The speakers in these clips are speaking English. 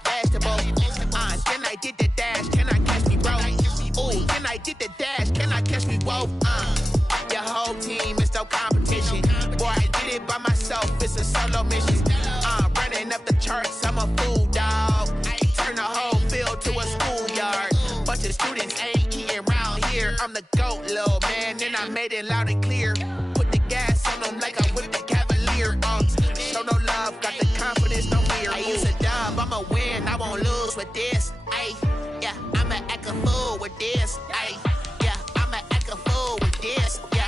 Basketball. Can I get the dash? Can I catch me, bro? Ooh, can I get the dash? Can I catch me, whoa? Your whole team is no competition. Boy, I did it by myself. It's a solo mission. Running up the charts. I'm a fool, dog. Turn the whole field to a schoolyard. Bunch of students ain't eating around here. I'm the GOAT, little man, and I made it loud and clear. Put the gas on them like I'm with the Cavalier. Show no love, got the confidence, no fear. I use a dub, I'ma win, I won't lose with this. Ay, yeah, I'ma act a fool with this. Ay, yeah, I'ma act a fool with this. Yeah,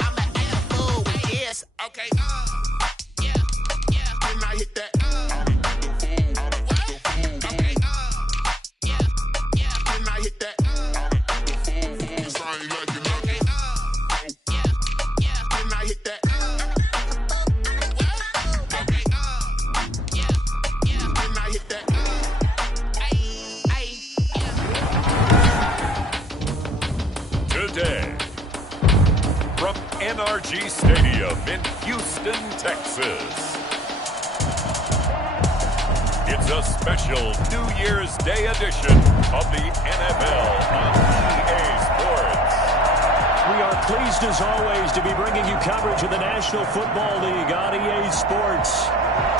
I'ma act a fool with this. Okay, yeah, can I hit that? Okay, yeah, can I hit that? From NRG Stadium in Houston, Texas. It's a special New Year's Day edition of the NFL on EA Sports. We are pleased as always to be bringing you coverage of the National Football League on EA Sports.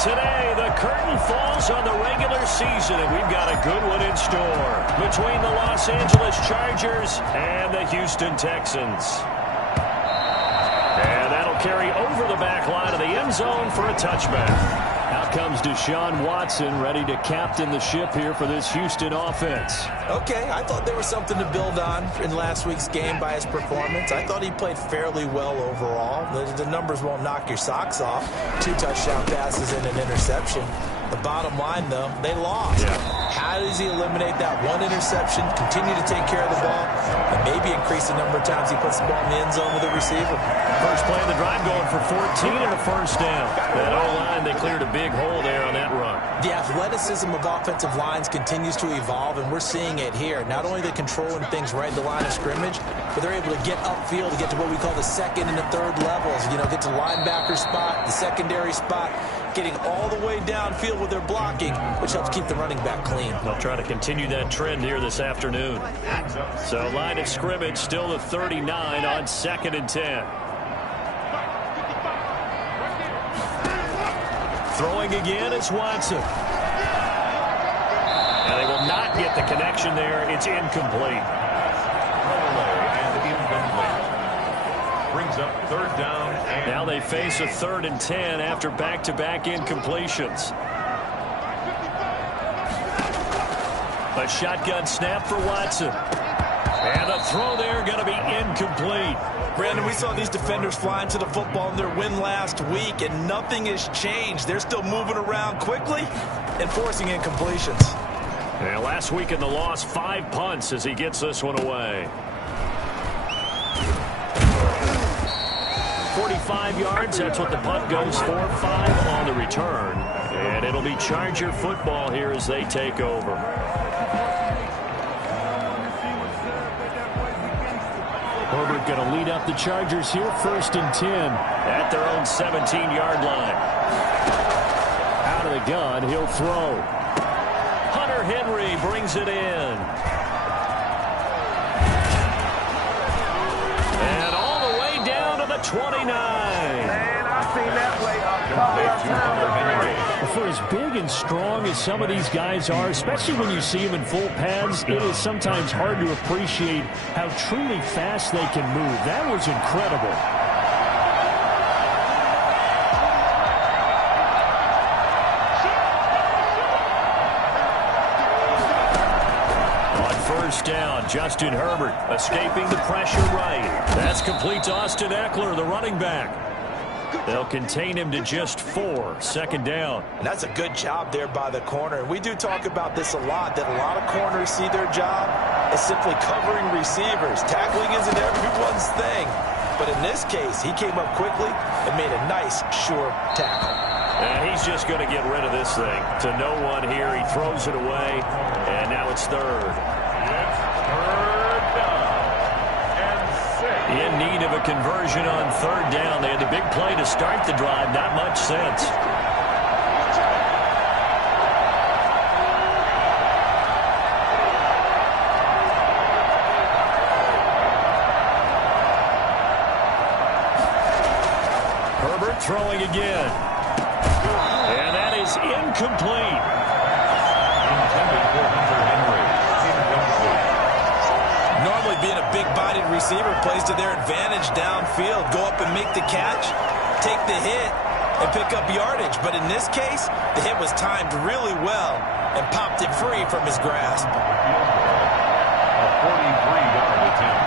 Today, the curtain falls on the regular season, and we've got a good one in store between the Los Angeles Chargers and the Houston Texans. And that'll carry over the back line of the end zone for a touchback. Out comes Deshaun Watson, ready to captain the ship here for this Houston offense. Okay, I thought there was something to build on in last week's game by his performance. I thought he played fairly well overall. The numbers won't knock your socks off. 2 touchdown passes and an interception. The bottom line, though, they lost. Yeah. How does he eliminate that one interception, continue to take care of the ball, and maybe increase the number of times he puts the ball in the end zone with a receiver? First play of the drive going for 14 and a first down. That O-line, they cleared a big hole there on that run. The athleticism of offensive lines continues to evolve, and we're seeing it here. Not only are they controlling things right at the line of scrimmage, but they're able to get upfield to get to what we call the second and the third levels. You know, get to the linebacker spot, the secondary spot, getting all the way downfield with their blocking, which helps keep the running back clean. They'll try to continue that trend here this afternoon. So line of scrimmage still the 39 on 2nd and 10. Throwing again is Watson. And they will not get the connection there. It's incomplete. Brings up 3rd down. Now they face a 3rd and 10 after back-to-back incompletions. A shotgun snap for Watson. And the throw there going to be incomplete. Brandon, we saw these defenders flying to the football in their win last week, and nothing has changed. They're still moving around quickly and forcing incompletions. And last week in the loss, 5 punts as he gets this one away. 45 yards, that's what the punt goes for. 5 on the return. And it'll be Charger football here as they take over. Herbert going to lead up the Chargers here, 1st and 10 at their own 17-yard line. Out of the gun, he'll throw. Hunter Henry brings it in. And all the way down to the 29. Man, I've seen that play a couple of times already. For as big and strong as some of these guys are, especially when you see them in full pads, it is sometimes hard to appreciate how truly fast they can move. That was incredible. On 1st down, Justin Herbert escaping the pressure right. That's complete to Austin Eckler, the running back. They'll contain him to just 4, 2nd down. And that's a good job there by the corner. And we do talk about this a lot, that a lot of corners see their job as simply covering receivers. Tackling isn't everyone's thing. But in this case, he came up quickly and made a nice, sure tackle. And he's just going to get rid of this thing. To no one here, he throws it away, and now it's 3rd. It's 3rd down and 6. In need of a conversion on 3rd down. They had the big play to start the drive. Not much sense. throwing again. And that is incomplete. Normally being a big-bodied receiver plays to their advantage downfield. Go up and make the catch, take the hit, and pick up yardage. But in this case, the hit was timed really well and popped it free from his grasp. A 43-yard attempt.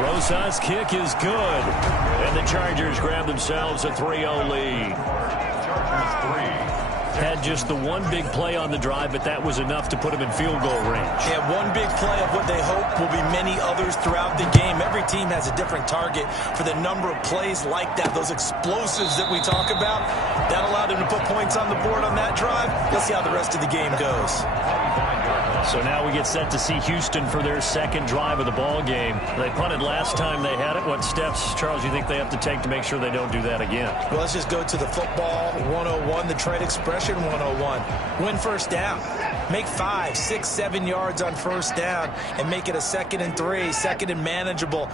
Rosas' kick is good. And the Chargers grab themselves a 3-0 lead. Chargers 3. Had just the one big play on the drive, but that was enough to put him in field goal range. Yeah, one big play of what they hope will be many others throughout the game. Every team has a different target for the number of plays like that, those explosives that we talk about. That allowed him to put points on the board on that drive. Let's see how the rest of the game goes. So now we get set to see Houston for their second drive of the ball game. They punted last time they had it. What steps, Charles, you think they have to take to make sure they don't do that again? Well, let's just go to the football 101, the trade expression 101. Win first down. Make 5, 6, 7 yards on first down and make it a 2nd and 3, 2nd and manageable.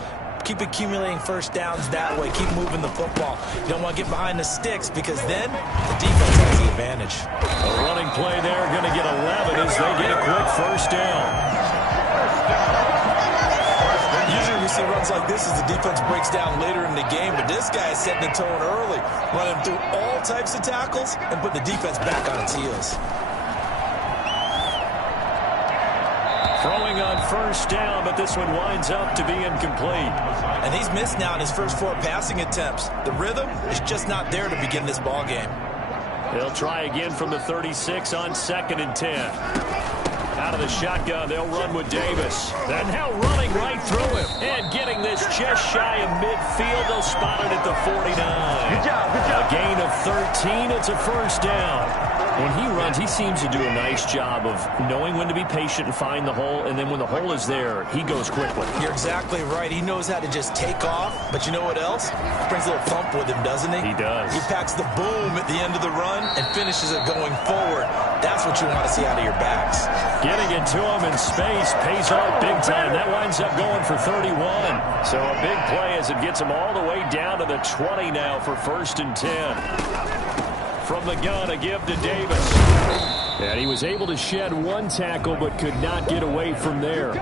Keep accumulating first downs that way. Keep moving the football. You don't want to get behind the sticks because then the defense has the advantage. A running play there, going to get 11 as they get a quick first down. Usually we see runs like this as the defense breaks down later in the game, but this guy is setting the tone early, running through all types of tackles and put the defense back on its heels. Throwing on first down, but this one winds up to be incomplete. And he's missed now in his first 4 passing attempts. The rhythm is just not there to begin this ball game. They'll try again from the 36 on 2nd and 10. Out of the shotgun, they'll run with Davis. They're now running right through him. And getting this just shy of midfield, they'll spot it at the 49. Good job, good job. A gain of 13, it's a first down. When he runs, he seems to do a nice job of knowing when to be patient and find the hole, and then when the hole is there, he goes quickly. You're exactly right. He knows how to just take off, but you know what else? Brings a little thump with him, doesn't he? He does. He packs the boom at the end of the run and finishes it going forward. That's what you want to see out of your backs. Getting it to him in space pays off big time. That winds up going for 31. So a big play as it gets him all the way down to the 20 now for 1st and 10. From the gun, a give to Davis. And he was able to shed one tackle but could not get away from there.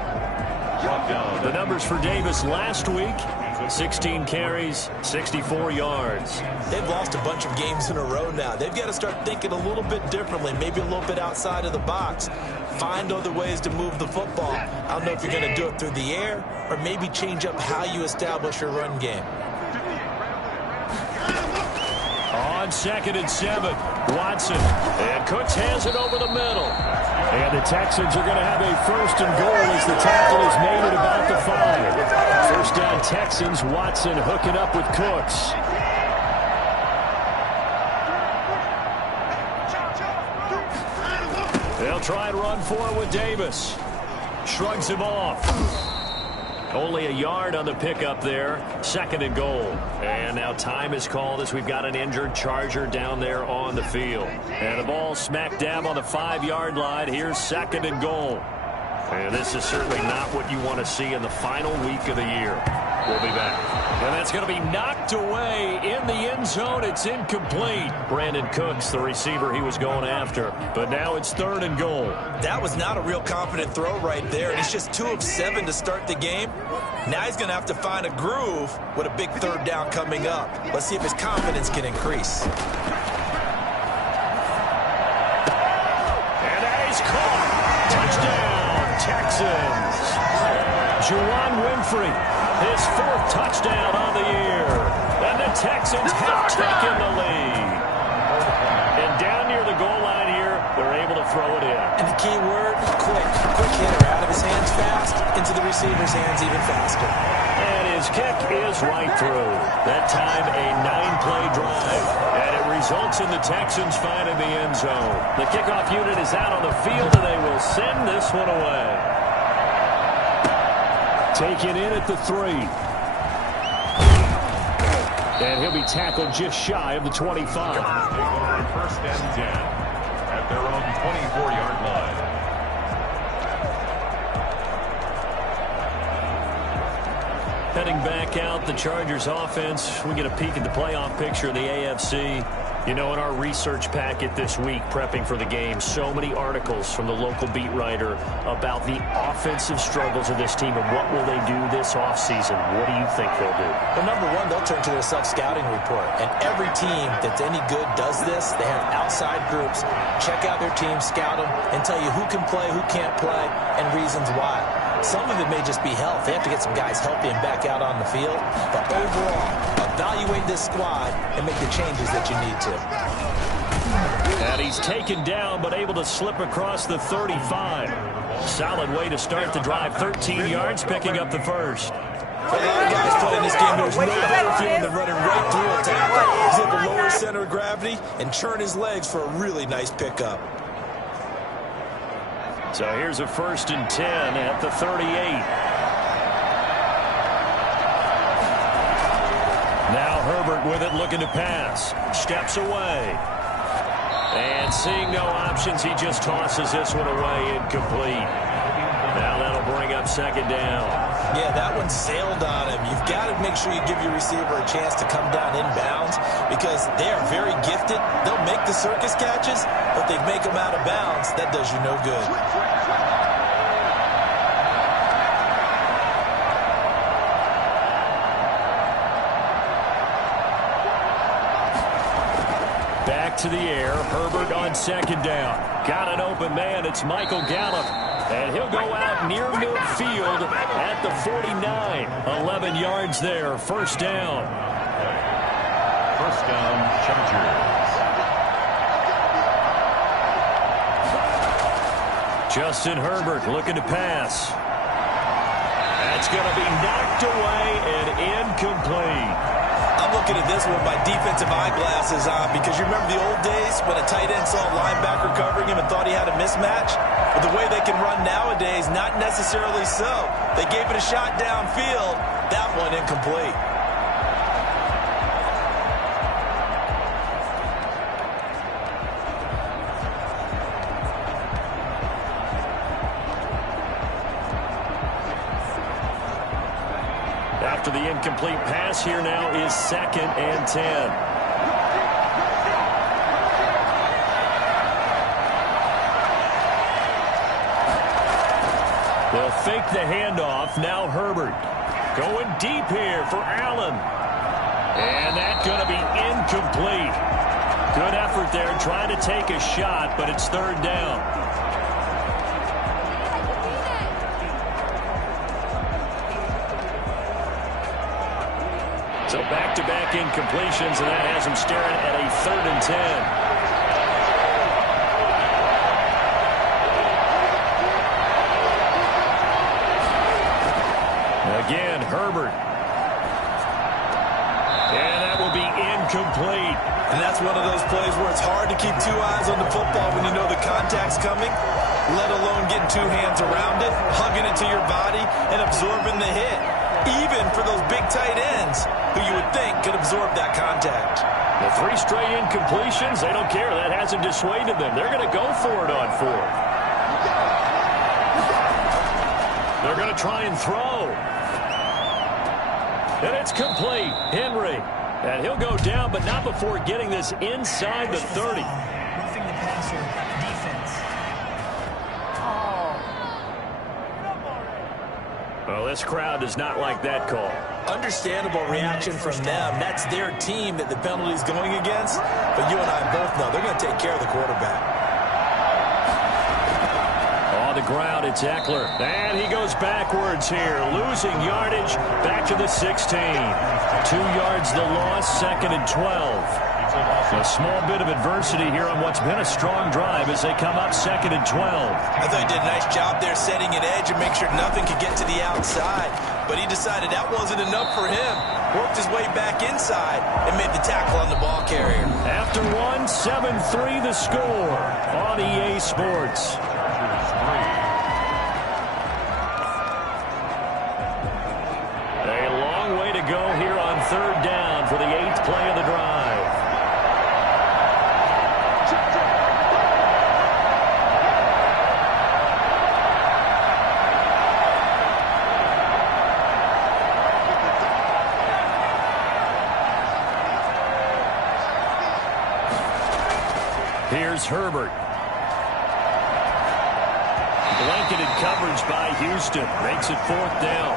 The numbers for Davis last week, 16 carries, 64 yards. They've lost a bunch of games in a row now. They've got to start thinking a little bit differently, maybe a little bit outside of the box. Find other ways to move the football. I don't know if you're going to do it through the air or maybe change up how you establish your run game. On 2nd and 7, Watson. And Cooks has it over the middle. And the Texans are going to have a 1st and goal as the tackle is made at about the 5. First down Texans, Watson hooking up with Cooks. They'll try and run for it with Davis. Shrugs him off. Only a yard on the pickup there. 2nd and goal. And now time is called as we've got an injured Charger down there on the field. And the ball smack dab on the 5-yard line. Here's 2nd and goal. And this is certainly not what you want to see in the final week of the year. We'll be back. And that's going to be knocked away in the end zone. It's incomplete. Brandon Cooks, the receiver he was going after. But now it's 3rd and goal. That was not a real confident throw right there. And it's just 2 of 7 to start the game. Now he's going to have to find a groove with a big 3rd down coming up. Let's see if his confidence can increase. And that is caught. Touchdown, Texans. Juwan Winfrey, his 4th touchdown on the year. And the Texans have taken the lead. And down near the goal line here, they're able to throw it in. And the key word, quick. Quick hitter, out of his hands fast, into the receiver's hands even faster. And his kick is right through. That time a 9-play drive. And it results in the Texans finding the end zone. The kickoff unit is out on the field, and they will send this one away. Taken in at the 3. And he'll be tackled just shy of the 25. First and 10 at their own 24-yard line. Heading back out, the Chargers offense. We get a peek at the playoff picture in the AFC. You know, in our research packet this week, prepping for the game, so many articles from the local beat writer about the offensive struggles of this team and what will they do this offseason. What do you think they'll do? Well, number one, they'll turn to their self-scouting report. And every team that's any good does this. They have outside groups, check out their team, scout them, and tell you who can play, who can't play, and reasons why. Some of it may just be health. They have to get some guys healthy and back out on the field. But overall, evaluate this squad and make the changes that you need to. And he's taken down but able to slip across the 35. Solid way to start the drive. 13 yards, picking up the first. A lot of guys playing this game. There's no better feeling than running right through a tackle. He's able to lower center of gravity and churn his legs for a really nice pickup. So here's a 1st and 10 at the 38. Now Herbert with it, looking to pass. Steps away. And seeing no options, he just tosses this one away, incomplete. Now that'll bring up 2nd down. Yeah, that one sailed on him. You've got to make sure you give your receiver a chance to come down inbounds because they are very gifted. They'll make the circus catches, but they make them out of bounds. That does you no good. Back to the air. Herbert on 2nd down. Got an open man. It's Michael Gallup. And he'll go out near midfield at the 49. 11 yards there. 1st down. 1st down, Chargers. Justin Herbert looking to pass. That's going to be knocked away and incomplete. I'm looking at this one with my defensive eyeglasses on because you remember the old days when a tight end saw a linebacker covering him and thought he had a mismatch? But the way they can run nowadays, not necessarily so. They gave it a shot downfield. That one incomplete. After the incomplete pass, here now is 2nd and 10. They'll fake the handoff. Now Herbert going deep here for Allen. And that's going to be incomplete. Good effort there trying to take a shot, but it's 3rd down. So back-to-back incompletions, and that has him staring at a 3rd and 10. Again, Herbert. And that will be incomplete. And that's one of those plays where it's hard to keep 2 eyes on the football when you know the contact's coming, let alone getting 2 hands around it, hugging it to your body, and absorbing the hit. Even for those big tight ends who you would think could absorb that contact. The 3 straight incompletions, they don't care. That hasn't dissuaded them. They're going to go for it on 4th. They're going to try and throw. And it's complete. Henry. And he'll go down, but not before getting this inside the 30. Roughing the passer defense. Well, this crowd does not like that call. Understandable reaction from them. That's their team that the penalty's going against. But you and I both know they're going to take care of the quarterback. On the ground, it's Eckler. And he goes backwards here, losing yardage back to the 16. 2 yards the loss, 2nd and 12. A small bit of adversity here on what's been a strong drive as they come up 2nd and 12. I thought he did a nice job there setting an edge and make sure nothing could get to the outside. But he decided that wasn't enough for him. Worked his way back inside and made the tackle on the ball carrier. After 1, 7-3 the score on EA Sports. A long way to go here on 3rd down for the Here's Herbert. Blanketed coverage by Houston. Makes it 4th down.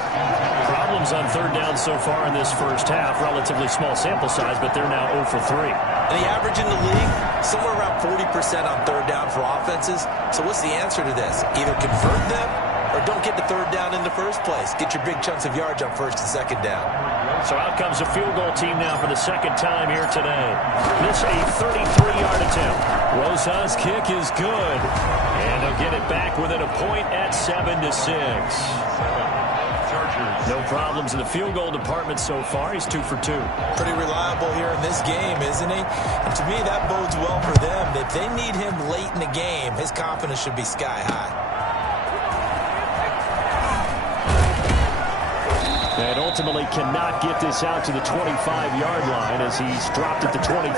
Problems on 3rd down so far in this first half. Relatively small sample size, but they're now 0 for 3. And the average in the league, somewhere around 40% on 3rd down for offenses. So what's the answer to this? Either convert them or don't get the 3rd down in the first place. Get your big chunks of yards on 1st and 2nd down. So out comes a field goal team now for the 2nd time here today. This a 33-yard attempt. Rosas' kick is good. And they'll get it back within a point at 7-6. No problems in the field goal department so far. He's 2 for 2. Pretty reliable here in this game, isn't he? And to me, that bodes well for them. If they need him late in the game, his confidence should be sky high. And ultimately cannot get this out to the 25-yard line as he's dropped at the 23.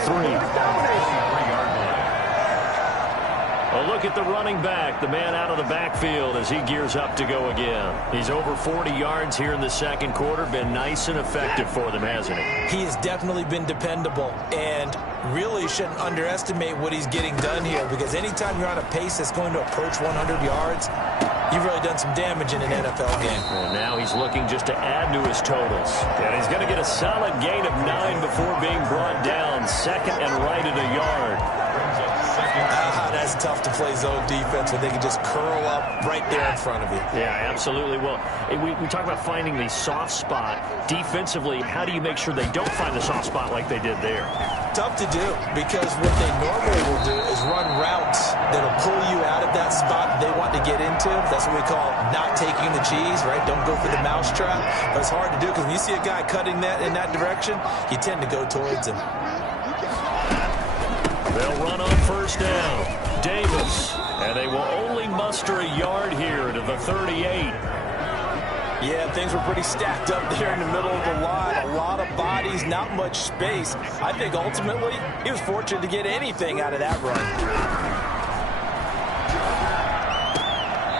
A look at the running back, the man out of the backfield as he gears up to go again. He's over 40 yards here in the 2nd quarter. Been nice and effective for them, hasn't he? He has definitely been dependable and really shouldn't underestimate what he's getting done here, because anytime you're on a pace that's going to approach 100 yards, you've really done some damage in an NFL game. And now he's looking just to add to his totals. And he's going to get a solid gain of 9 before being brought down. 2nd and right at a yard. That's tough to play zone defense when they can just curl up right there in front of you. Yeah, absolutely. Well, we talk about finding the soft spot. Defensively, how do you make sure they don't find the soft spot like they did there? Tough to do, because what they normally will do is run routes that'll pull you out of that spot they want to get into. That's what we call not taking the cheese, right? Don't go for the mousetrap. But it's hard to do, because when you see a guy cutting that in that direction, you tend to go towards him. They'll run on 1st down. Davis, and they will only muster a yard here to the 38. Yeah, things were pretty stacked up there in the middle of the line. A lot of bodies, not much space. I think ultimately he was fortunate to get anything out of that run.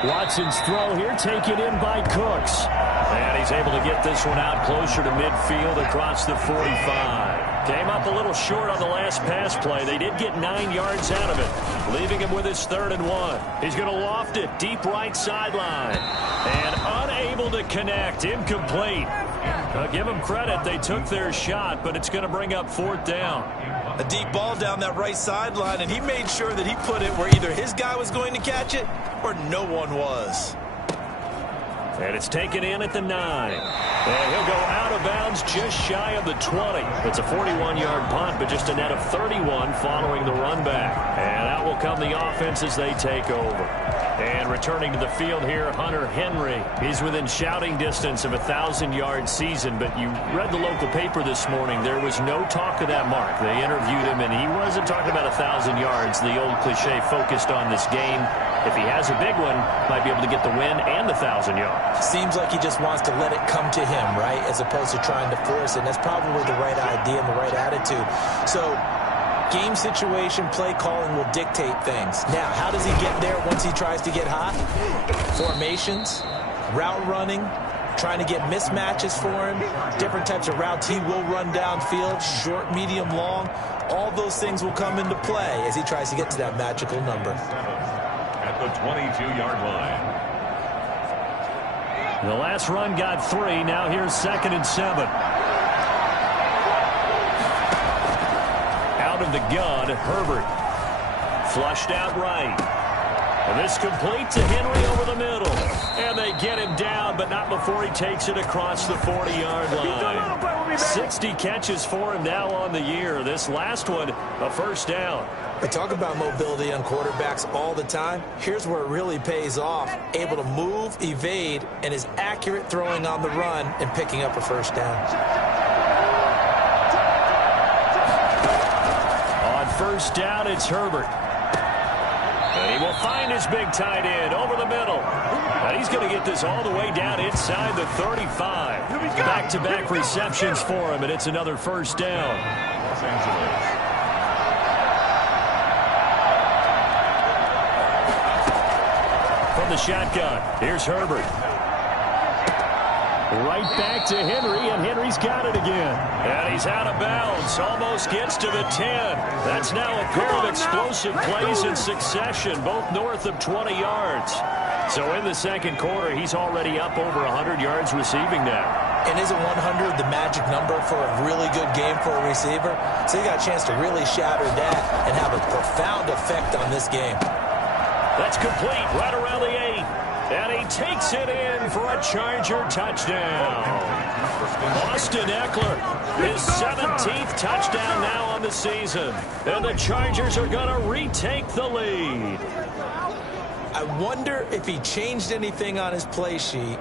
Watson's throw here taken in by Cooks. And he's able to get this one out closer to midfield across the 45. Came up a little short on the last pass play. They did get 9 yards out of it, leaving him with his 3rd and 1. He's going to loft it deep right sideline. And unable to connect. Incomplete. Give them credit. They took their shot, but it's going to bring up 4th down. A deep ball down that right sideline, and he made sure that he put it where either his guy was going to catch it or no one was. And it's taken in at the 9. And he'll go out of bounds just shy of the 20. It's a 41-yard punt, but just a net of 31 following the run back. And out will come the offense as they take over. And returning to the field here, Hunter Henry. He's within shouting distance of a 1,000-yard season, but you read the local paper this morning. There was no talk of that mark. They interviewed him, and he wasn't talking about 1,000 yards. The old cliche focused on this game. If he has a big one, might be able to get the win and the 1,000 yards. Seems like he just wants to let it come to him, right, as opposed to trying to force it. And that's probably the right idea and the right attitude. So game situation, play calling will dictate things. Now, how does he get there once he tries to get hot? Formations, route running, trying to get mismatches for him, different types of routes he will run downfield, short, medium, long. All those things will come into play as he tries to get to that magical number. At the 22-yard line. The last run got 3. Now here's 2nd and 7. Out of the gun, Herbert. Flushed out right. And this complete to Henry over the middle. And they get him down, but not before he takes it across the 40-yard line. 60 catches for him now on the year. This last one, a 1st down. We talk about mobility on quarterbacks all the time. Here's where it really pays off. Able to move, evade, and is accurate throwing on the run and picking up a 1st down. On 1st down, it's Herbert. And he will find his big tight end over the middle. And he's going to get this all the way down inside the 35. Back-to-back receptions for him, and it's another 1st down. Los Angeles. From the shotgun, here's Herbert. Right back to Henry, and Henry's got it again. And he's out of bounds. Almost gets to the 10. That's now a pair of explosive plays in succession, both north of 20 yards. So in the second quarter, he's already up over 100 yards receiving now. And isn't 100 the magic number for a really good game for a receiver? So you got a chance to really shatter that and have a profound effect on this game. That's complete right around the 8. And he takes it in for a Charger touchdown. Austin Eckler, his 17th touchdown now on the season. And the Chargers are going to retake the lead. I wonder if he changed anything on his play sheet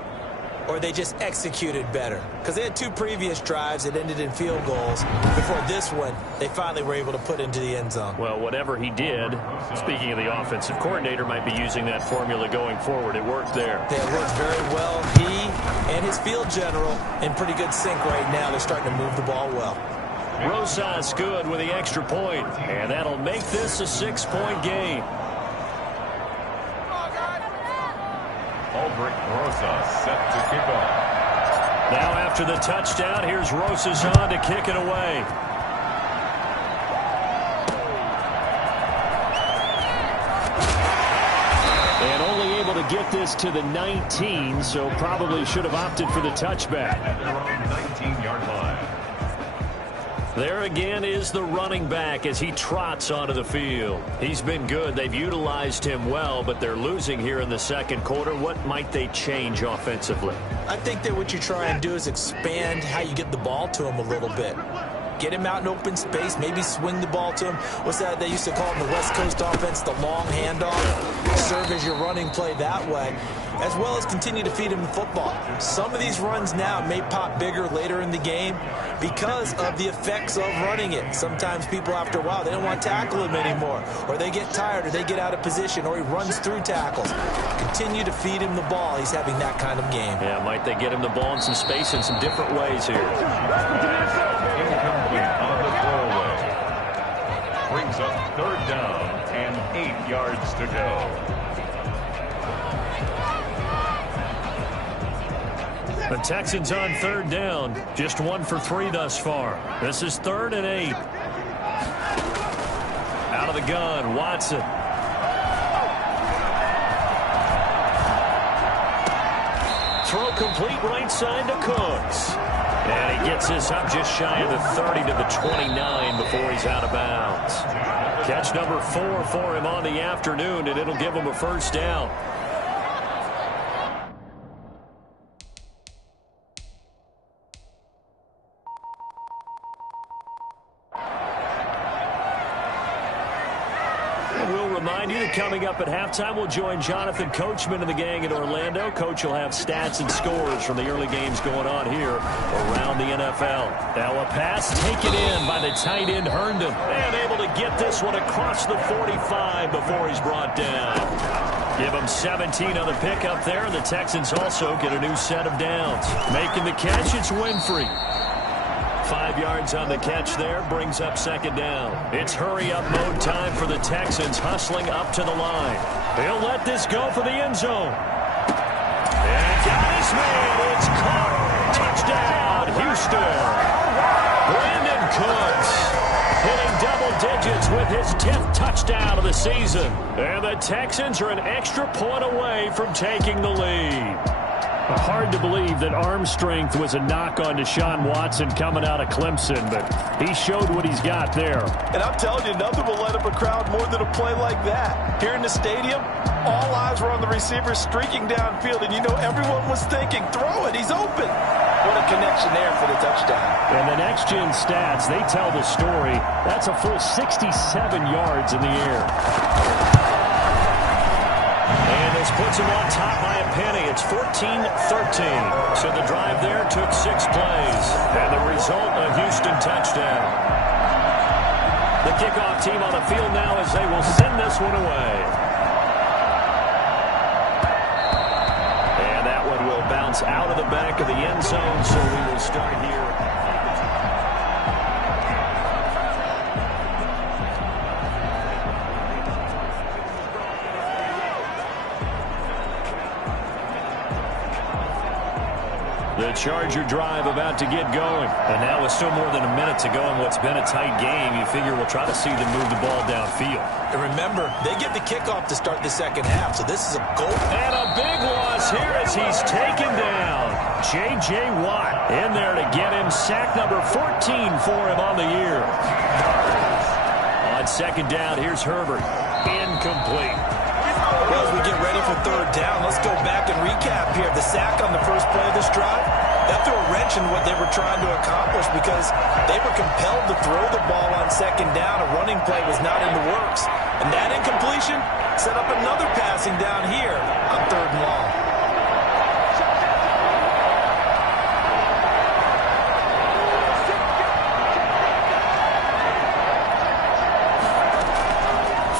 or they just executed better. Because they had 2 previous drives that ended in field goals. Before this one, they finally were able to put into the end zone. Well, whatever he did, speaking of the offensive coordinator, might be using that formula going forward. It worked there. It worked very well. He and his field general in pretty good sync right now. They're starting to move the ball well. Rosas good with the extra point, and that'll make this a 6-point game. Aldrich Rosas set to kick off. Now after the touchdown, here's Rosas on to kick it away. And only able to get this to the 19, so probably should have opted for the touchback. At their own 19-yard line. There again is the running back as he trots onto the field. He's been good. They've utilized him well, but they're losing here in the second quarter. What might they change offensively? I think that what you try and do is expand how you get the ball to him a little bit. Get him out in open space, maybe swing the ball to him. What's that they used to call in the West Coast offense, the long handoff? Serve as your running play that way, as well as continue to feed him the football. Some of these runs now may pop bigger later in the game because of the effects of running it. Sometimes people, after a while, they don't want to tackle him anymore, or they get tired, or they get out of position, or he runs through tackles. Continue to feed him the ball. He's having that kind of game. Yeah, might they get him the ball in some space in some different ways here. Incomplete on the throwaway. Brings up 3rd down and 8 yards to go. The Texans on 3rd down. Just 1 for 3 thus far. This is 3rd and 8. Out of the gun, Watson. Throw complete right side to Cooks. And he gets this up just shy of the 30 to the 29 before he's out of bounds. Catch number 4 for him on the afternoon, and it'll give him a 1st down. Coming up at halftime, we'll join Jonathan Coachman and the gang in Orlando. Coach will have stats and scores from the early games going on here around the NFL. Now a pass taken in by the tight end Herndon. And able to get this one across the 45 before he's brought down. Give him 17 on the pickup there. The Texans also get a new set of downs. Making the catch, it's Winfrey. 5 yards on the catch there, brings up 2nd down. It's hurry-up mode time for the Texans, hustling up to the line. He'll let this go for the end zone. And got his man. It's caught. Touchdown, Houston. Brandon Cooks hitting double digits with his 10th touchdown of the season. And the Texans are an extra point away from taking the lead. Hard to believe that arm strength was a knock on Deshaun Watson coming out of Clemson, but he showed what he's got there. And I'm telling you, nothing will light up a crowd more than a play like that. Here in the stadium, all eyes were on the receiver streaking downfield, and you know everyone was thinking, throw it, he's open. What a connection there for the touchdown. And the next-gen stats, they tell the story. That's a full 67 yards in the air. And this puts him on top by a penny. It's 14-13. So the drive there took 6 plays. And the result, a Houston touchdown. The kickoff team on the field now as they will send this one away. And that one will bounce out of the back of the end zone, so we will start here. The Charger drive about to get going. And now with still more than a minute to go in what's been a tight game, you figure we'll try to see them move the ball downfield. And remember, they get the kickoff to start the second half, so this is a goal. And a big loss here as he's taken down. J.J. Watt in there to get him sack number 14 for him on the year. On second down, here's Herbert. Incomplete. Well, as we get ready for third down, let's go back and recap here. The sack on the first play of this drive, that threw a wrench in what they were trying to accomplish because they were compelled to throw the ball on second down. A running play was not in the works. And that incompletion set up another passing down here on third and long.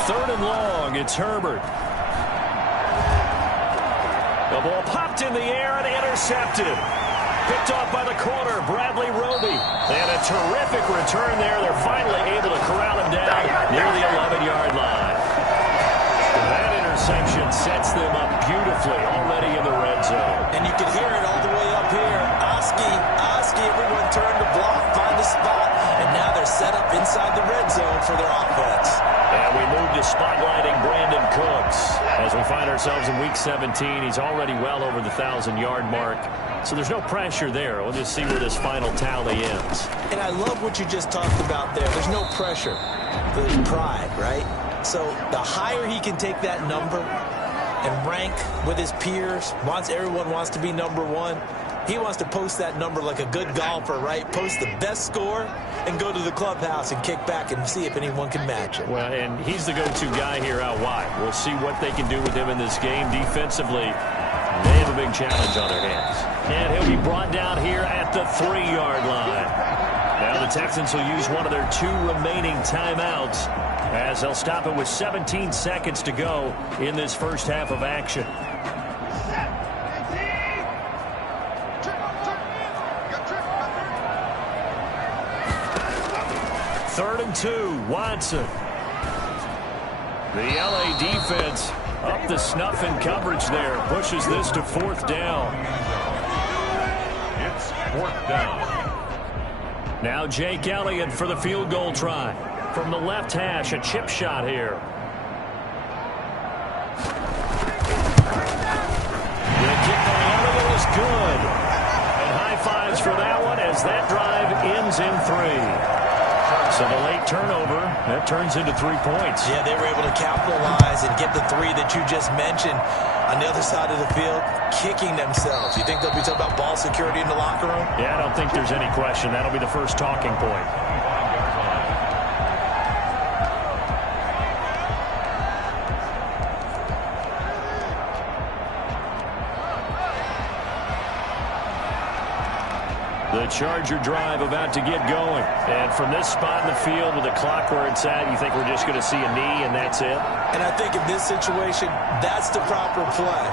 Third and long, it's Herbert. The ball popped in the air and intercepted. Picked off by the corner, Bradley Roby. They had a terrific return there. They're finally able to corral him down near the 11-yard line. That interception sets them up beautifully already in the red zone. And you can hear it all the way up here. Oski, everyone turned to block, find a spot, and now they're set up inside the red zone for their offense. And we move to spotlighting Brandon Cooks. As we find ourselves in Week 17, he's already well over the 1,000-yard mark. So there's no pressure there. We'll just see where this final tally ends. And I love what you just talked about there. There's no pressure. There's pride, right? So the higher he can take that number and rank with his peers, everyone wants to be number one. He wants to post that number like a good golfer, right? Post the best score and go to the clubhouse and kick back and see if anyone can match it. Well, and he's the go-to guy here out wide. We'll see what they can do with him in this game defensively. They have a big challenge on their hands. And he'll be brought down here at the 3-yard line. Now the Texans will use one of their 2 remaining timeouts as they'll stop it with 17 seconds to go in this first half of action. Third and 2, Watson. The LA defense up the snuff in coverage there. Pushes this to 4th down. It's 4th down. Now Jake Elliott for the field goal try. From the left hash, a chip shot here. The kick by Elliott is good. And high fives for that one as that drive ends in 3. So the late turnover, that turns into 3 points. Yeah, they were able to capitalize and get the 3 that you just mentioned. On the other side of the field, kicking themselves. You think they'll be talking about ball security in the locker room? Yeah, I don't think there's any question. That'll be the first talking point. The Charger drive about to get going. And from this spot in the field with the clock where it's at, you think we're just going to see a knee and that's it? And I think in this situation, that's the proper play.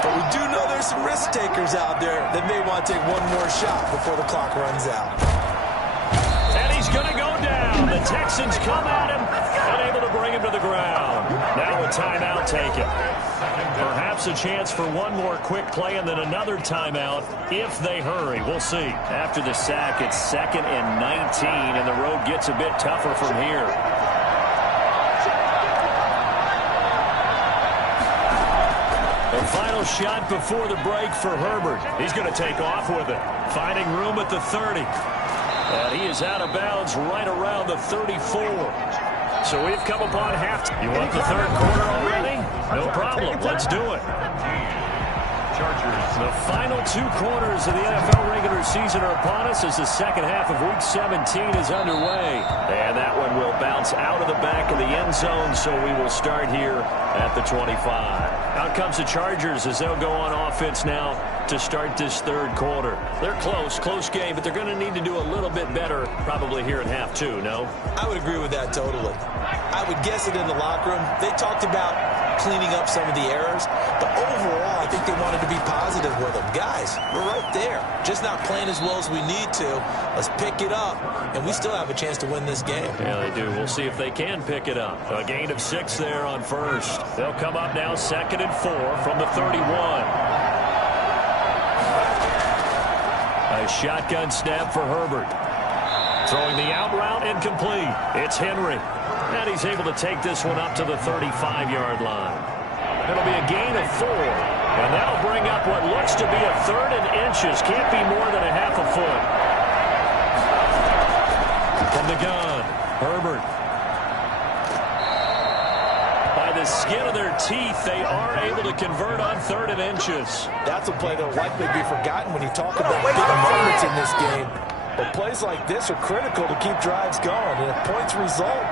But we do know there's some risk takers out there that may want to take one more shot before the clock runs out. And he's going to go down. The Texans come at him, unable to bring him to the ground. Now a timeout taken. Perhaps a chance for one more quick play and then another timeout if they hurry. We'll see. After the sack, it's 2nd and 19, and the road gets a bit tougher from here. The final shot before the break for Herbert. He's going to take off with it, finding room at the 30. And he is out of bounds right around the 34. So we've come upon halftime. You want the third quarter already? No problem. Let's do it. Chargers. The final 2 quarters of the NFL regular season are upon us as the second half of Week 17 is underway. And that one will bounce out of the back of the end zone, so we will start here at the 25. Out comes the Chargers as they'll go on offense now to start this third quarter. They're close game, but they're going to need to do a little bit better probably here in half 2, no? I would agree with that totally. I would guess it in the locker room. They talked about cleaning up some of the errors, but overall, I think they wanted to be positive with them. Guys, we're right there. Just not playing as well as we need to. Let's pick it up, and we still have a chance to win this game. Yeah, they do. We'll see if they can pick it up. A gain of 6 there on first. They'll come up now 2nd and 4 from the 31. A shotgun snap for Herbert. Throwing the out route incomplete. It's Henry. And he's able to take this one up to the 35-yard line. It'll be a gain of 4. And that'll bring up what looks to be a 3rd and inches. Can't be more than a half a foot. From the gun, Herbert. By the skin of their teeth, they are able to convert on 3rd and inches. That's a play that will likely be forgotten when you talk about big moments in this game. But plays like this are critical to keep drives going. And if points result,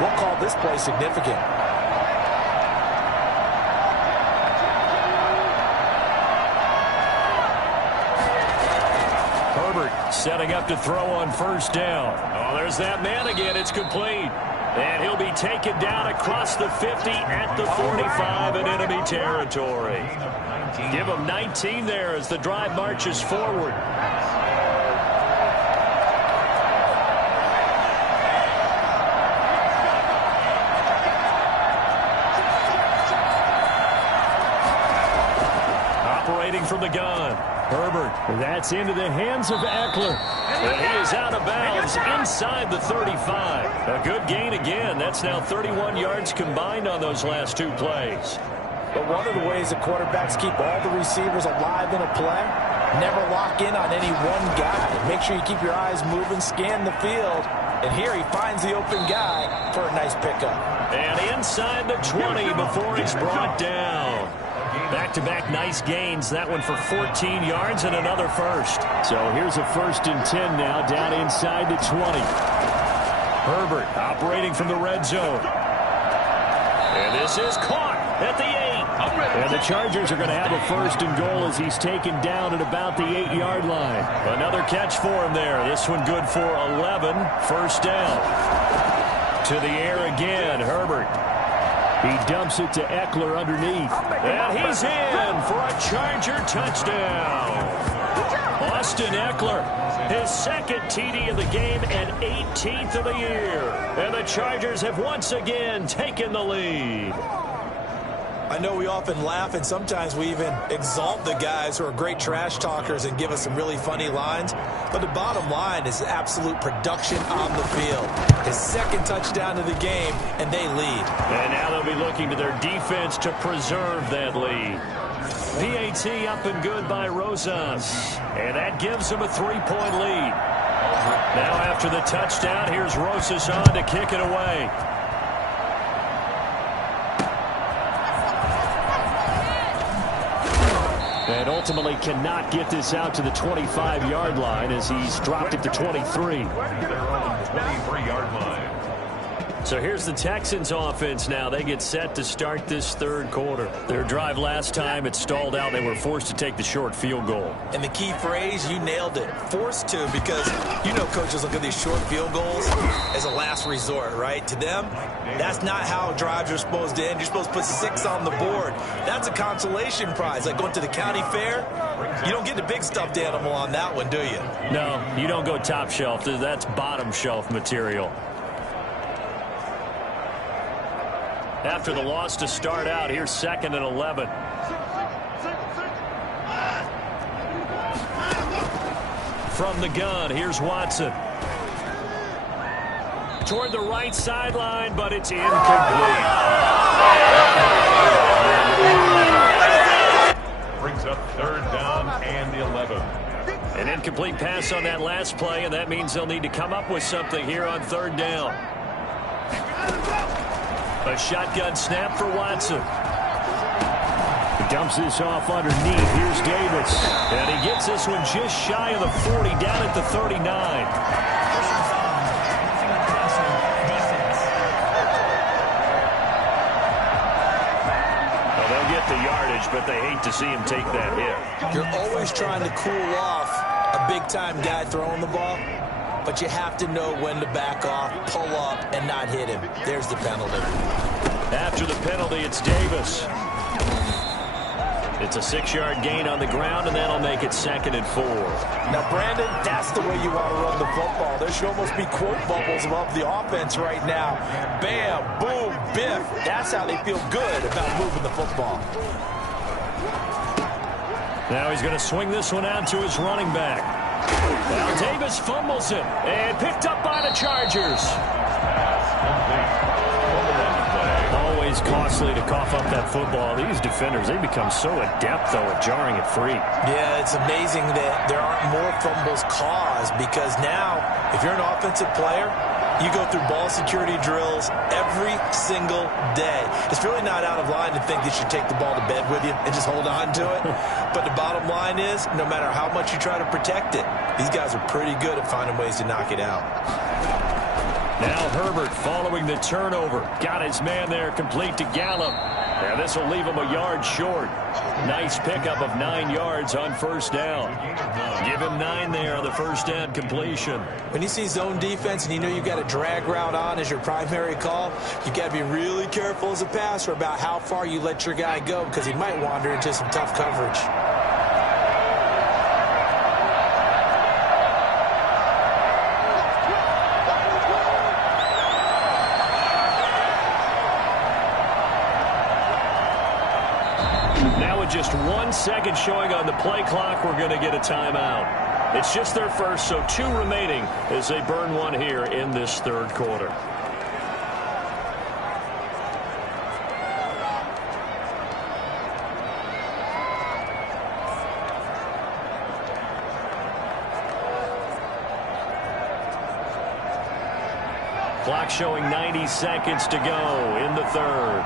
we'll call this play significant. Herbert setting up to throw on 1st down. Oh, there's that man again. It's complete. And he'll be taken down across the 50 at the 45 in enemy territory. Give him 19 there as the drive marches forward. From the gun, Herbert. That's into the hands of Eckler. And he is out of bounds inside the 35. A good gain again. That's now 31 yards combined on those last 2 plays. But one of the ways that quarterbacks keep all the receivers alive in a play, never lock in on any one guy. Make sure you keep your eyes moving, scan the field. And here he finds the open guy for a nice pickup. And inside the 20 before he's brought down. Back-to-back nice gains. That one for 14 yards and another first. So here's a 1st and 10 now down inside the 20. Herbert operating from the red zone. And this is caught at the 8. And the Chargers are going to have a 1st and goal as he's taken down at about the 8-yard line. Another catch for him there. This one good for 11. 1st down. To the air again, Herbert. He dumps it to Eckler underneath. And he's in for a Charger touchdown. Austin Eckler, his 2nd TD of the game and 18th of the year. And the Chargers have once again taken the lead. I know we often laugh and sometimes we even exalt the guys who are great trash talkers and give us some really funny lines. But the bottom line is absolute production on the field. His 2nd touchdown of the game, and they lead. And now they'll be looking to their defense to preserve that lead. PAT up and good by Rosas. And that gives them a 3-point lead. Now after the touchdown, here's Rosas on to kick it away. And ultimately cannot get this out to the 25-yard line as he's dropped it to 23. They're on the 23-yard line. So here's the Texans offense now. They get set to start this 3rd quarter. Their drive last time, it stalled out. They were forced to take the short field goal. And the key phrase, you nailed it, forced to, because you know coaches look at these short field goals as a last resort, right? To them, that's not how drives are supposed to end. You're supposed to put 6 on the board. That's a consolation prize, like going to the county fair. You don't get the big stuffed animal on that one, do you? No, you don't go top shelf. That's bottom shelf material. After the loss to start out, here's 2nd and 11. From the gun, here's Watson. Toward the right sideline, but it's incomplete. Brings up 3rd down and 11. An incomplete pass on that last play, and that means they'll need to come up with something here on 3rd down. A shotgun snap for Watson. He dumps this off underneath. Here's Davis. And he gets this one just shy of the 40, down at the 39. Well, they'll get the yardage, but they hate to see him take that hit. You're always trying to cool off a big-time guy throwing the ball, but you have to know when to back off, pull up, and not hit him. There's the penalty. After the penalty, it's Davis. It's a 6-yard gain on the ground, and that'll make it 2nd and 4. Now, Brandon, that's the way you want to run the football. There should almost be quote bubbles above the offense right now. Bam, boom, biff. That's how they feel good about moving the football. Now he's going to swing this one out to his running back. Now Davis fumbles it and picked up by the Chargers. Always costly to cough up that football. These defenders, they become so adept, though, at jarring it free. Yeah, it's amazing that there aren't more fumbles caused because now, if you're an offensive player, you go through ball security drills every single day. It's really not out of line to think that you take the ball to bed with you and just hold on to it. But the bottom line is, no matter how much you try to protect it, these guys are pretty good at finding ways to knock it out. Now Herbert following the turnover. Got his man there complete to Gallup. Yeah, this will leave him a yard short. Nice pickup of 9 yards on first down. Give him 9 there on the first down completion. When you see zone defense and you know you've got a drag route on as your primary call, you've got to be really careful as a passer about how far you let your guy go because he might wander into some tough coverage. Just 1 second showing on the play clock, we're going to get a timeout. It's just their first, so 2 remaining as they burn one here in this third quarter. Clock showing 90 seconds to go in the third.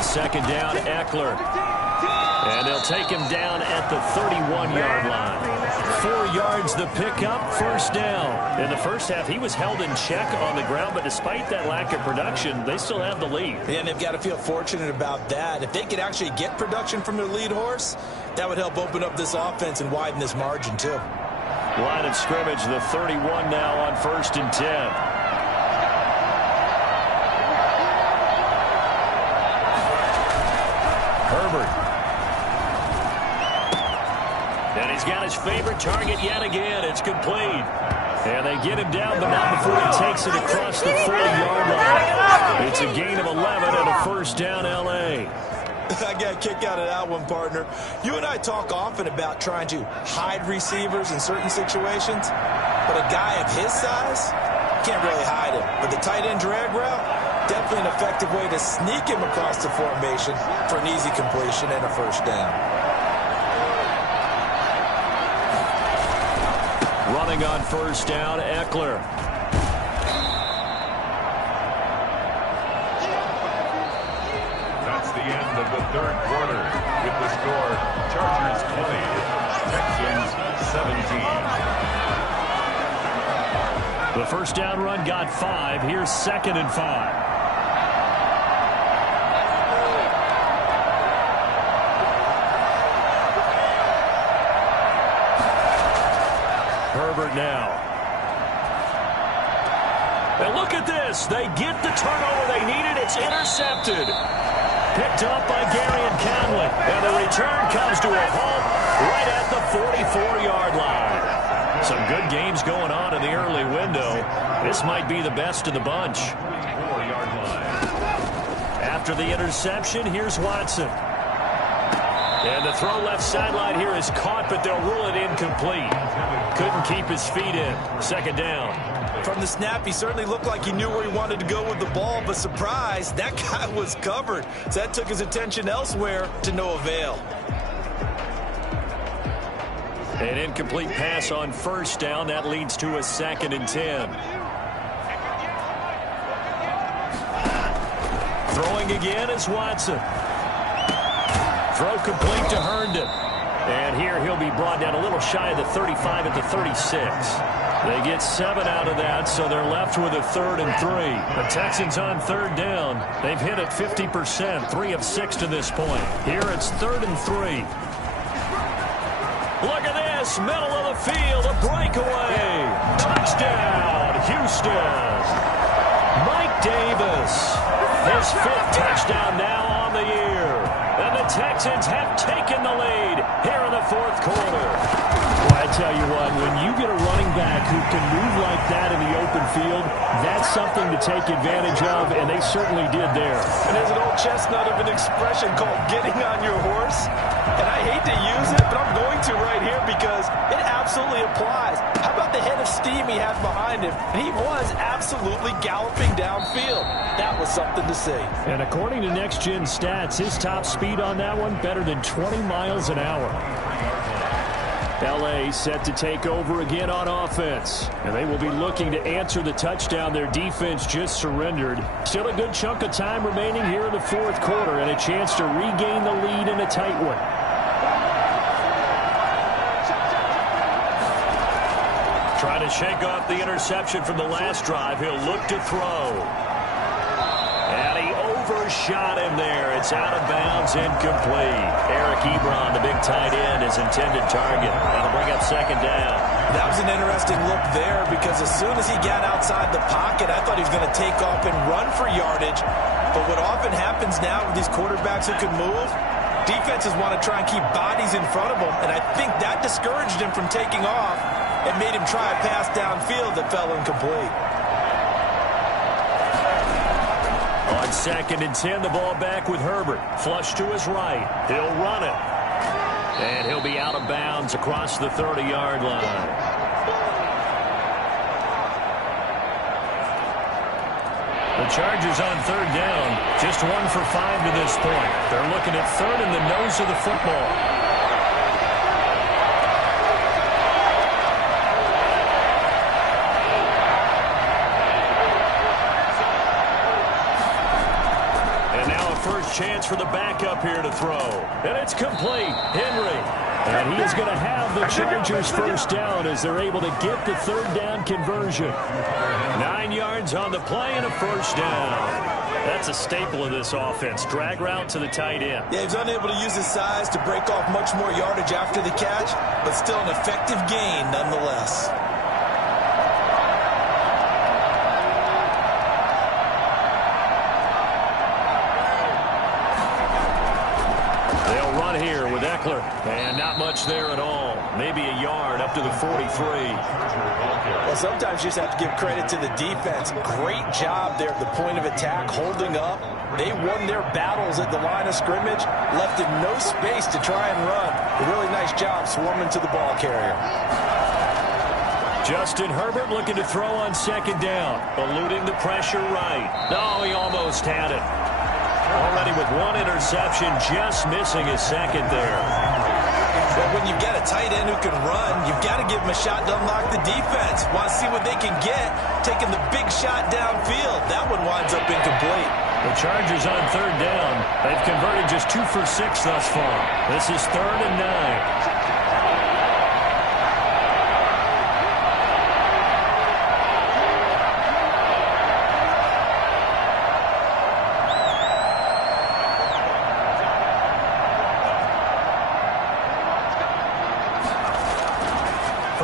Second down, Eckler. And they'll take him down at the 31-yard line. 4 yards the pickup, first down. In the first half, he was held in check on the ground, but despite that lack of production, they still have the lead. Yeah, and they've got to feel fortunate about that. If they could actually get production from their lead horse, that would help open up this offense and widen this margin, too. Line of scrimmage, the 31 now on 1st and 10. And he's got his favorite target yet again. It's complete. And they get him down, but not before he takes it across the 40-yard line. It's a gain of 11 and a first down, L.A. I got a kick out of that one, partner. You and I talk often about trying to hide receivers in certain situations, but a guy of his size can't really hide him. But the tight end drag route, definitely an effective way to sneak him across the formation for an easy completion and a first down. Running on first down, Eckler. That's the end of the third quarter. With the score, Chargers 20, Texans 17. The first down run got 5. Here's 2nd and 5. Herbert now. And look at this. They get the turnover they needed. It's intercepted. Picked up by Garyon Conley. And the return comes to a halt right at the 44-yard line. Some good games going on in the early window. This might be the best of the bunch. 4-yard line. After the interception, here's Watson. And the throw left sideline here is caught, but they'll rule it incomplete. Couldn't keep his feet in. 2nd down. From the snap, he certainly looked like he knew where he wanted to go with the ball, but surprise, that guy was covered. So that took his attention elsewhere to no avail. An incomplete pass on first down. That leads to a 2nd and 10. Throwing again is Watson. Throw complete to Herndon. And here he'll be brought down a little shy of the 35 at the 36. They get 7 out of that, so they're left with a 3rd and 3. The Texans on 3rd down. They've hit it 50%, 3 of 6 to this point. Here it's 3rd and 3. Look at this, middle of the field, a breakaway. Touchdown, Houston. Mike Davis, his 5th touchdown now on the year. And the Texans have taken the lead here in the fourth quarter. Well, I tell you what, when you get a running back who can move like that in the open field, that's something to take advantage of, and they certainly did there. And there's an old chestnut of an expression called getting on your horse. And I hate to use it, but I'm going to right here because it absolutely applies. How about the head of steam he had behind him? He was absolutely galloping downfield. That was something to see. And according to Next Gen Stats, his top speed on that one better than 20 miles an hour. L.A. set to take over again on offense. And they will be looking to answer the touchdown their defense just surrendered. Still a good chunk of time remaining here in the fourth quarter and a chance to regain the lead in a tight one. Trying to shake off the interception from the last drive. He'll look to throw. And he overshot him there. It's out of bounds, incomplete. Eric Ebron, the big tight end, his intended target. That'll bring up second down. That was an interesting look there because as soon as he got outside the pocket, I thought he was going to take off and run for yardage. But what often happens now with these quarterbacks who can move, defenses want to try and keep bodies in front of them. And I think that discouraged him from taking off and made him try a pass downfield that fell incomplete. On 2nd and 10, the ball back with Herbert. Flush to his right. He'll run it. And he'll be out of bounds across the 30-yard line. The Chargers on 3rd down. Just 1 for 5 to this point. They're looking at 3rd in the nose of the football. Chance for the backup here to throw. And it's complete. Henry. And he is going to have the Chargers first down as they're able to get the 3rd down conversion. 9 yards on the play and a first down. That's a staple of this offense. Drag route to the tight end. Yeah, he's unable to use his size to break off much more yardage after the catch, but still an effective gain nonetheless. Here with Eckler, and not much there at all. Maybe a yard up to the 43. Well, sometimes you just have to give credit to the defense. Great job there at the point of attack, holding up. They won their battles at the line of scrimmage, left him no space to try and run. A really nice job swarming to the ball carrier. Justin Herbert looking to throw on 2nd down, eluding the pressure right. No, he almost had it. Already with 1 interception, just missing his 2nd there. But when you've got a tight end who can run, you've got to give him a shot to unlock the defense. Want to see what they can get, taking the big shot downfield. That one winds up incomplete. The Chargers on 3rd down. They've converted just 2 for 6 thus far. This is 3rd and 9.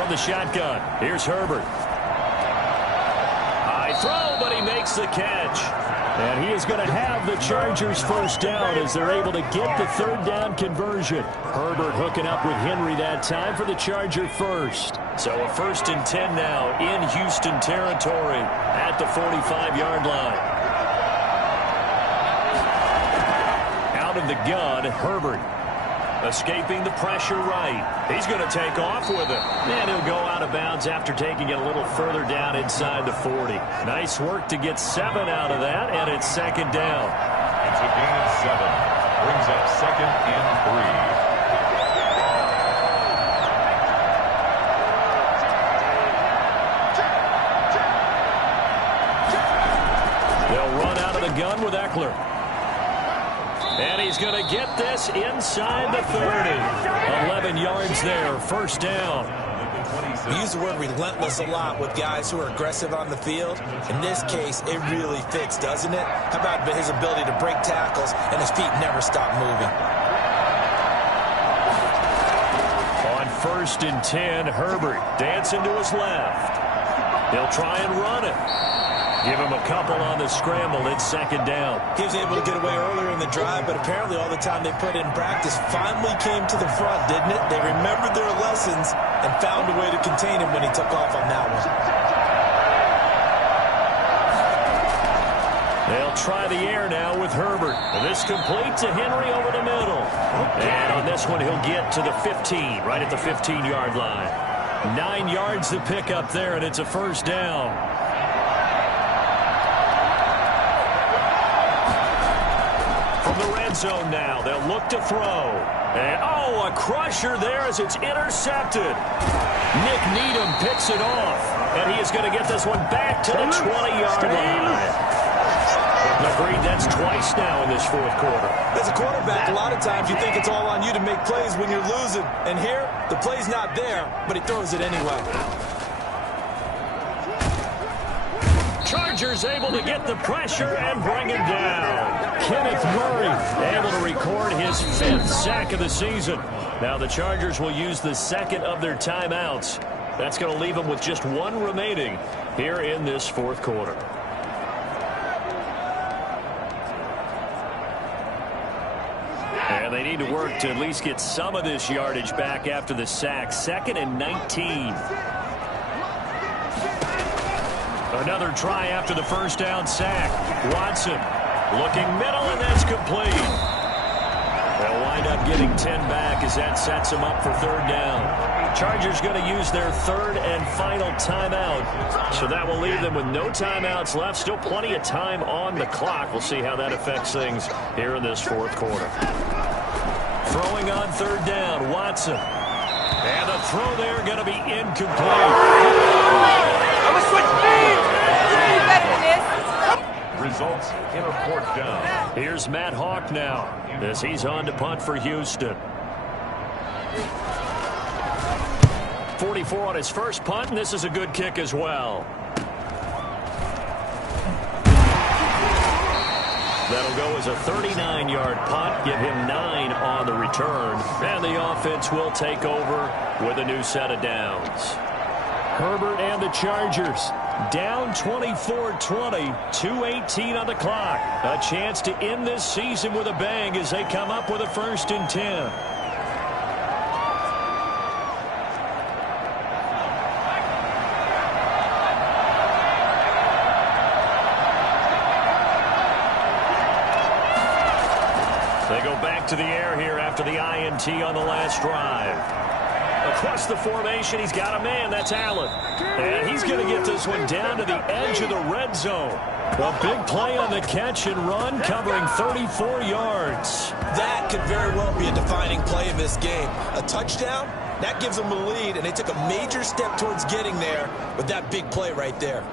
The shotgun. Here's Herbert. High throw, but he makes the catch. And he is going to have the Chargers first down as they're able to get the 3rd down conversion. Herbert hooking up with Henry that time for the Charger first. So a 1st and 10 now in Houston territory at the 45-yard line. Out of the gun, Herbert. Escaping the pressure right. He's going to take off with it. And he'll go out of bounds after taking it a little further down inside the 40. Nice work to get 7 out of that, and it's 2nd down. It's a gain of 7. Brings up 2nd and 3. They'll run out of the gun with Eckler. And he's going to get this inside the 30. 11 yards there, first down. We use the word relentless a lot with guys who are aggressive on the field. In this case, it really fits, doesn't it? How about his ability to break tackles and his feet never stop moving? On 1st and 10, Herbert dancing to his left. He'll try and run it. Give him a couple on the scramble. It's second down. He was able to get away earlier in the drive, but apparently all the time they put in practice finally came to the front, didn't it? They remembered their lessons and found a way to contain him when he took off on that one. They'll try the air now with Herbert. This complete to Henry over the middle. And on this one, he'll get to the 15, right at the 15-yard line. 9 yards to pick up there, and it's a first down. From the red zone now, they'll look to throw. And, a crusher there as it's intercepted. Nick Needham picks it off, and he is going to get this one back to the 20-yard line. Agreed, that's twice now in this fourth quarter. As a quarterback, a lot of times you think it's all on you to make plays when you're losing. And here, the play's not there, but he throws it anyway. Chargers able to get the pressure and bring him down. Kenneth Murray able to record his 5th sack of the season. Now the Chargers will use the second of their timeouts. That's going to leave them with just one remaining here in this fourth quarter. And they need to work to at least get some of this yardage back after the sack. 2nd and 19. Another try after the first down sack. Watson looking middle, and that's complete. They'll wind up getting 10 back as that sets them up for third down. Chargers going to use their third and final timeout. So that will leave them with no timeouts left. Still plenty of time on the clock. We'll see how that affects things here in this fourth quarter. Throwing on third down, Watson. And the throw there going to be incomplete. I'm going to switch speeds. Better than this. Results in a fourth down. Here's Matt Hawk now as he's on to punt for Houston. 44 on his first punt, and this is a good kick as well. That'll go as a 39-yard punt, give him 9 on the return, and the offense will take over with a new set of downs. Herbert and the Chargers down 24-20, 2:18 on the clock. A chance to end this season with a bang as they come up with a 1st and 10. They go back to the air here after the INT on the last drive. Across the formation, he's got a man. That's Allen. And he's going to get this one down to the edge of the red zone. A big play on the catch and run, covering 34 yards. That could very well be a defining play in this game. A touchdown, that gives them a lead, and they took a major step towards getting there with that big play right there.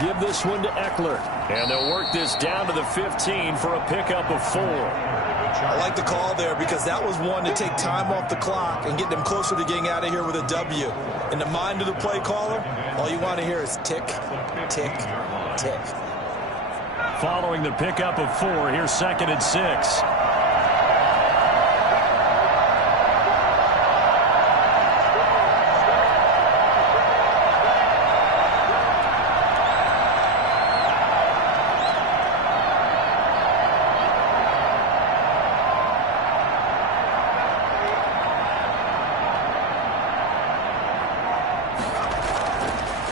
Give this one to Eckler. And they'll work this down to the 15 for a pickup of 4. I like the call there because that was one to take time off the clock and get them closer to getting out of here with a W. In the mind of the play caller, all you want to hear is tick, tick, tick. Following the pickup of 4, here's 2nd and 6.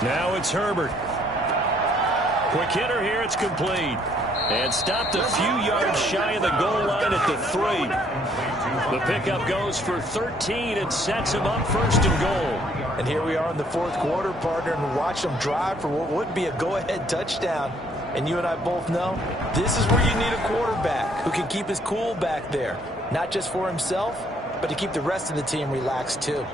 Now it's Herbert. Quick hitter here. It's complete. And stopped a few yards shy of the goal line at the 3. The pickup goes for 13 and sets him up first and goal. And here we are in the fourth quarter, partner, and watch them drive for what would be a go-ahead touchdown. And you and I both know this is where you need a quarterback who can keep his cool back there. Not just for himself, but to keep the rest of the team relaxed too.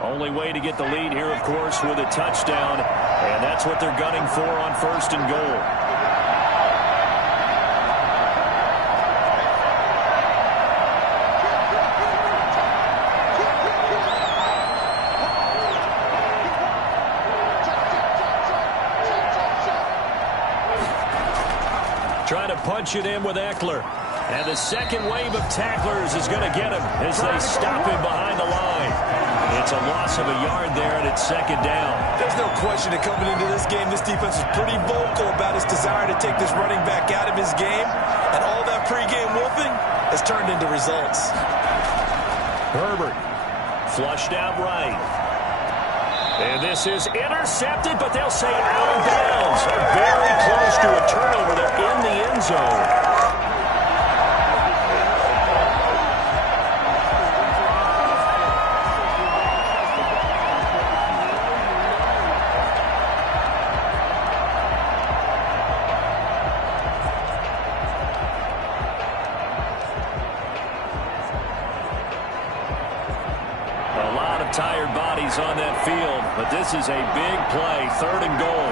Only way to get the lead here, of course, with a touchdown. And that's what they're gunning for on first and goal. Trying to punch it in with Eckler. And the second wave of tacklers is going to get him as they stop him behind the line. It's a loss of a yard there, and it's second down. There's no question that coming into this game, this defense is pretty vocal about its desire to take this running back out of his game. And all that pregame wolfing has turned into results. Herbert flushed out right. And this is intercepted, but they'll say out of bounds. Very close to a turnover there in the end zone. Tired bodies on that field, but this is a big play, third and goal.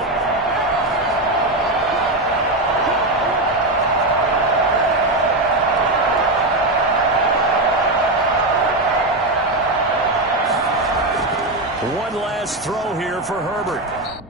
One last throw here for Herbert.